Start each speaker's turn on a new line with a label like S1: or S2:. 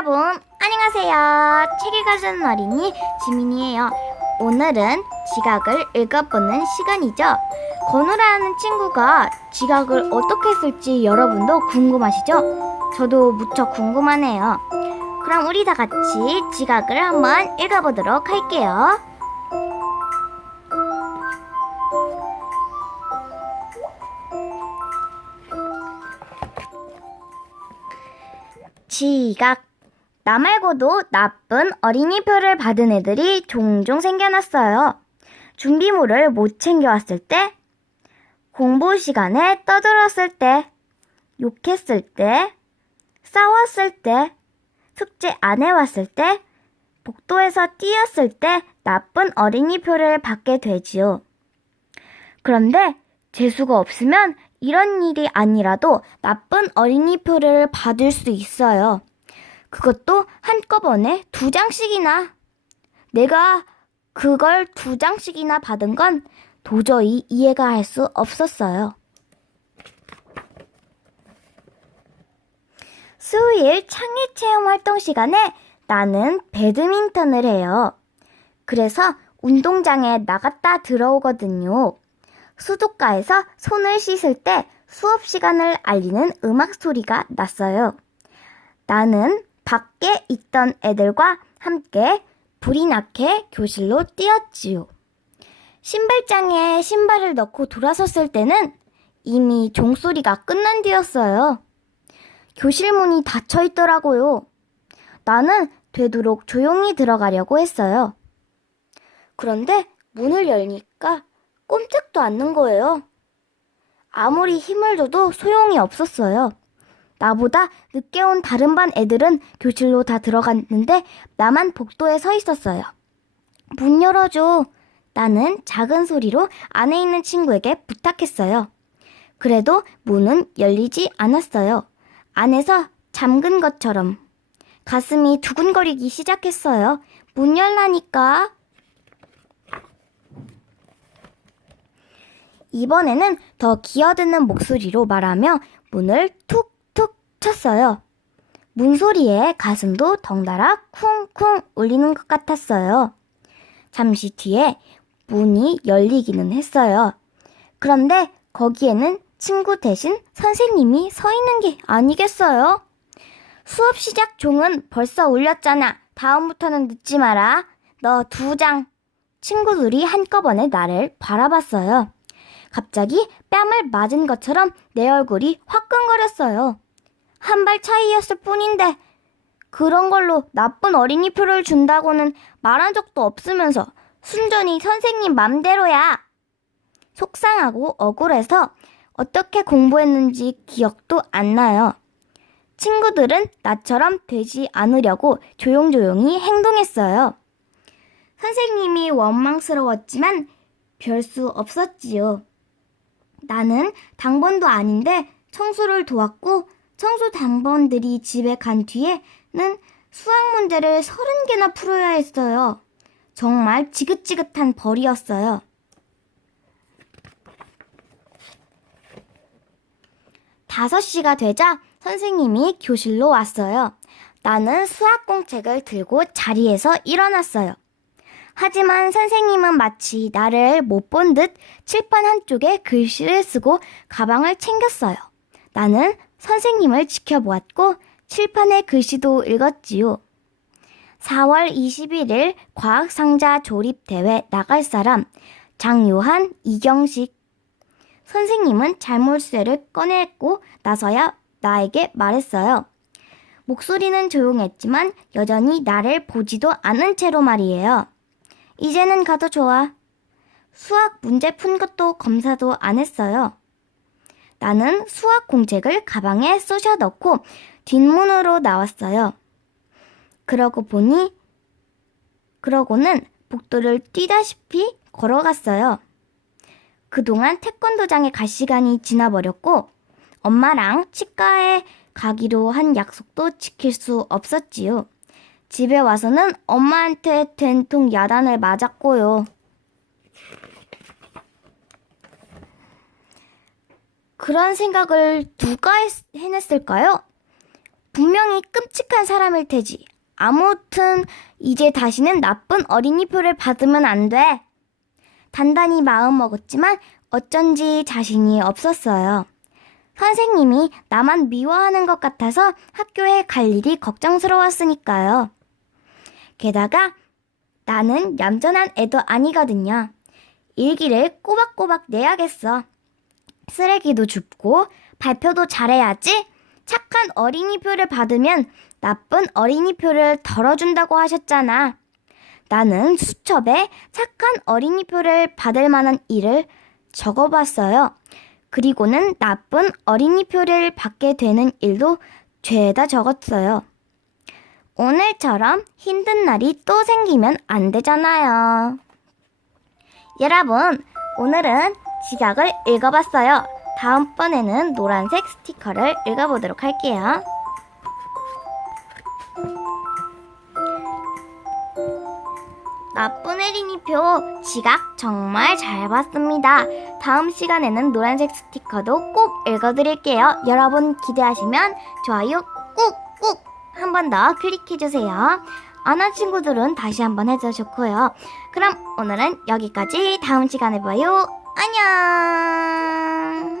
S1: 여러분, 안녕하세요. 책 읽어주는 어린이 지민이에요. 오늘은 지각을 읽어보는 시간이죠. 건우라는 친구가 지각을 어떻게 했을지 여러분도 궁금하시죠? 저도 무척 궁금하네요. 그럼 우리 다 같이 지각을 한번 읽어보도록 할게요. 지각. 나 말고도 나쁜 어린이표를 받은 애들이 종종 생겨났어요. 준비물을 못 챙겨왔을 때, 공부 시간에 떠들었을 때, 욕했을 때, 싸웠을 때, 숙제 안 해왔을 때, 복도에서 뛰었을 때 나쁜 어린이표를 받게 되지요. 그런데 재수가 없으면 이런 일이 아니라도 나쁜 어린이표를 받을 수 있어요. 그것도 한꺼번에 두 장씩이나. 내가 그걸 두 장씩이나 받은 건 도저히 이해가 할 수 없었어요. 수요일 창의 체험 활동 시간에 나는 배드민턴을 해요. 그래서 운동장에 나갔다 들어오거든요. 수도가에서 손을 씻을 때 수업 시간을 알리는 음악 소리가 났어요. 나는 밖에 있던 애들과 함께 불이 나게 교실로 뛰었지요. 신발장에 신발을 넣고 돌아섰을 때는 이미 종소리가 끝난 뒤였어요. 교실 문이 닫혀 있더라고요. 나는 되도록 조용히 들어가려고 했어요. 그런데 문을 열니까 꼼짝도 않는 거예요. 아무리 힘을 줘도 소용이 없었어요. 나보다 늦게 온 다른 반 애들은 교실로 다 들어갔는데 나만 복도에 서 있었어요. 문 열어줘. 나는 작은 소리로 안에 있는 친구에게 부탁했어요. 그래도 문은 열리지 않았어요. 안에서 잠근 것처럼. 가슴이 두근거리기 시작했어요. 문 열라니까. 이번에는 더 기어드는 목소리로 말하며 문을 툭툭 쳤어요. 문소리에 가슴도 덩달아 쿵쿵 울리는 것 같았어요. 잠시 뒤에 문이 열리기는 했어요. 그런데 거기에는 친구 대신 선생님이 서 있는 게 아니겠어요? 수업 시작 종은 벌써 울렸잖아. 다음부터는 늦지 마라. 너 두 장. 친구들이 한꺼번에 나를 바라봤어요. 갑자기 뺨을 맞은 것처럼 내 얼굴이 화끈거렸어요. 한 발 차이였을 뿐인데 그런 걸로 나쁜 어린이 표를 준다고는 말한 적도 없으면서 순전히 선생님 맘대로야. 속상하고 억울해서 어떻게 공부했는지 기억도 안 나요. 친구들은 나처럼 되지 않으려고 조용조용히 행동했어요. 선생님이 원망스러웠지만 별 수 없었지요. 나는 당번도 아닌데 청소를 도왔고 청소 당번들이 집에 간 뒤에는 수학 문제를 서른 개나 풀어야 했어요. 정말 지긋지긋한 벌이었어요. 다섯 시가 되자 선생님이 교실로 왔어요. 나는 수학 공책을 들고 자리에서 일어났어요. 하지만 선생님은 마치 나를 못 본 듯 칠판 한쪽에 글씨를 쓰고 가방을 챙겼어요. 나는 선생님을 지켜보았고 칠판의 글씨도 읽었지요. 4월 21일 과학상자 조립대회 나갈 사람 장요한 이경식 선생님은 잘못쇠를 꺼냈고 나서야 나에게 말했어요. 목소리는 조용했지만 여전히 나를 보지도 않은 채로 말이에요. 이제는 가도 좋아. 수학 문제 푼 것도 검사도 안 했어요. 나는 수학 공책을 가방에 쑤셔 넣고 뒷문으로 나왔어요. 그러고 보니, 그러고는 복도를 뛰다시피 걸어갔어요. 그동안 태권도장에 갈 시간이 지나버렸고, 엄마랑 치과에 가기로 한 약속도 지킬 수 없었지요. 집에 와서는 엄마한테 된통 야단을 맞았고요. 그런 생각을 누가 했- 해냈을까요? 분명히 끔찍한 사람일 테지. 아무튼 이제 다시는 나쁜 어린이표를 받으면 안 돼. 단단히 마음 먹었지만 어쩐지 자신이 없었어요. 선생님이 나만 미워하는 것 같아서 학교에 갈 일이 걱정스러웠으니까요. 게다가 나는 얌전한 애도 아니거든요. 일기를 꼬박꼬박 내야겠어. 쓰레기도 줍고 발표도 잘해야지. 착한 어린이표를 받으면 나쁜 어린이표를 덜어준다고 하셨잖아. 나는 수첩에 착한 어린이표를 받을 만한 일을 적어봤어요. 그리고는 나쁜 어린이표를 받게 되는 일도 죄에다 적었어요. 오늘처럼 힘든 날이 또 생기면 안 되잖아요. 여러분, 오늘은 지각을 읽어봤어요. 다음번에는 노란색 스티커를 읽어보도록 할게요. 나쁜 혜린이표 지각 정말 잘 봤습니다. 다음 시간에는 노란색 스티커도 꼭 읽어드릴게요. 여러분 기대하시면 좋아요 꾹꾹 한 번 더 클릭해주세요. 안한 친구들은 다시 한번 해도 좋고요. 그럼 오늘은 여기까지 다음 시간에 봐요. 안녕!